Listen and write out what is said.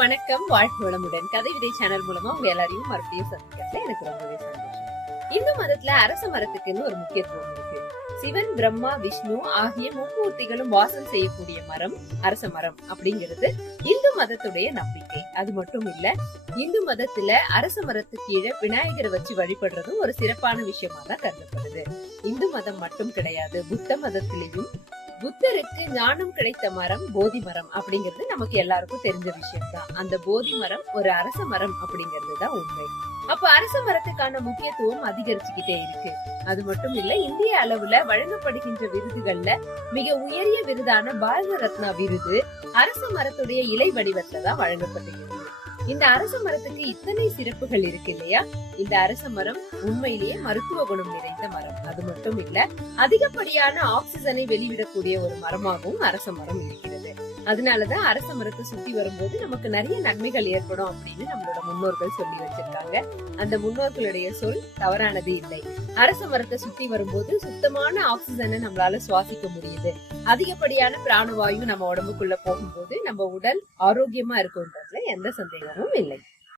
வணக்கம், வாழ்க வளமுடன். கதை விதை சேனல் மூலமா உங்க எல்லாரையும் மறுபடியும் சந்திக்கிறதுல எனக்கு ரொம்பவே சந்தோஷம். இந்து மதத்துல அரச மரத்துக்குன்னு ஒரு முக்கியத்துவம் இருக்கு. சிவன், பிரம்மா, விஷ்ணு ஆகிய மும்மூர்த்திகளும் வாசம் செய்யக்கூடிய மரம் அரச மரம் அப்படிங்கிறது இந்து மதத்துடைய நம்பிக்கை. அது மட்டும் இல்ல, இந்து மதத்துல அரச மரத்து கீழே விநாயகரை வச்சு வழிபடுறதும் ஒரு சிறப்பான விஷயமா தான் கருதப்படுது. இந்து மதம் மட்டும் கிடையாது, புத்த மதத்திலையும் புத்தருக்கு ஞானம் கிடைத்த மரம் போதி மரம் அப்படிங்கிறது நமக்கு எல்லாருக்கும் தெரிஞ்ச விஷயம் தான். அந்த போதி மரம் ஒரு அரச மரம் அப்படிங்கிறது தான் உண்மை. அப்ப அரச மரத்துக்கான முக்கியத்துவம் அதிகரிச்சுக்கிட்டே இருக்கு. அது மட்டும் இல்ல, இந்திய அளவுல வழங்கப்படுகின்ற விருதுகள்ல மிக உயரிய விருதான பாரத ரத்னா விருது அரச மரத்துடைய இலை வடிவத்துல தான் வழங்கப்படுகிறது. இந்த அரச மரத்துக்கு இத்தனை சிறப்புகள் இருக்கு இல்லையா? இந்த அரச மரம் உண்மையிலேயே மருத்துவ குணம் நிறைந்த மரம். அது மட்டும் இல்ல, அதிகப்படியான ஆக்சிஜனை வெளிவிடக்கூடிய ஒரு மரமாகவும் அரச மரம் இருக்கிறது. அதனாலதான் அரச மரத்தை சுத்தி வரும்போது நமக்கு நிறைய நன்மைகள் ஏற்படும் அப்படின்னு நம்மளோட முன்னோர்கள் சொல்லி வச்சிருக்காங்க. அந்த முன்னோர்களுடைய சொல் தவறானது இல்லை. அரச மரத்தை சுத்தி வரும்போது சுத்தமான ஆக்சிஜனை நம்மளால சுவாசிக்க முடியுது. அதிகப்படியான பிராணவாயு நம்ம உடம்புக்குள்ள போகும்போது நம்ம உடல் ஆரோக்கியமா இருக்கும்ன்றதுல எந்த சந்தேகமும் இல்லை.